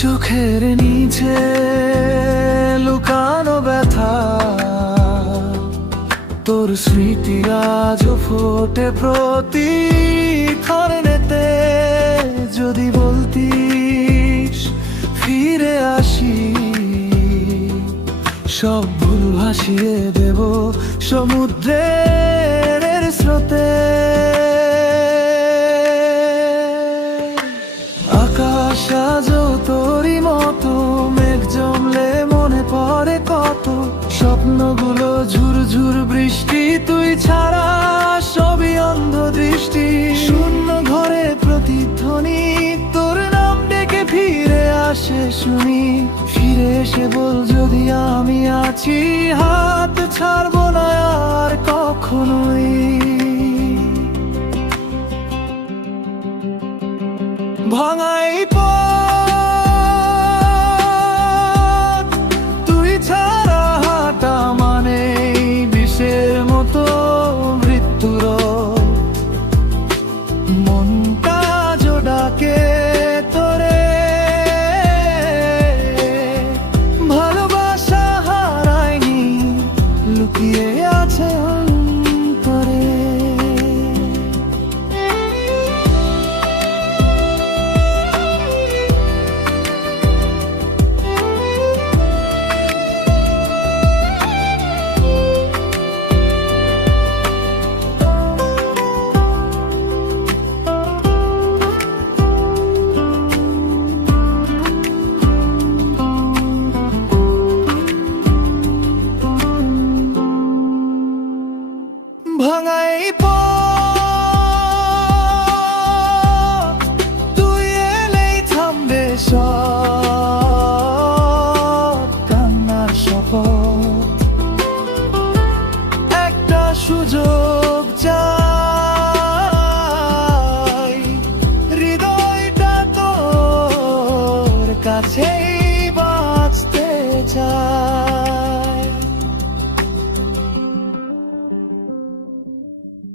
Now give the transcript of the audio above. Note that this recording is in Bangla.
চোখের নিচে লুকানো ব্যথা, তোর স্মৃতি আজ ফোটে প্রতিক্ষণেতে। যদি বলতিস ফিরে আসি, সব ভুল ভাসিয়ে দেব সমুদ্রের স্রোতে। আকাশ আজও তোরই মতো, মেঘ জমলে মনে পড়ে কত স্বপ্নগুলো ঝুরঝুর বৃষ্টি, তুই ছাড়া সবই অন্ধ দৃষ্টি। শূন্য ঘরে প্রতিধ্বনি, তোর নাম ডেকে ফিরে আসে শুনি। ফিরে এসে বল যদি আমি আছি, হাত ছাড়বো না আর কখনোই। ভাঙাই পথ, তুই ছাড়া হাঁটা মানে বিষের মতো মৃত্যুর। মনটা জোড়াকে তোরে, ভালোবাসা হারায়নি, লুকিয়ে আছে অন্তরে। ভাঙাই পথ, তুই এলেই থামবে সব কান্নার শপথ। একটা সুযোগ চাই, হৃদয়টা তোর কাছেই বাঁচতে চাই।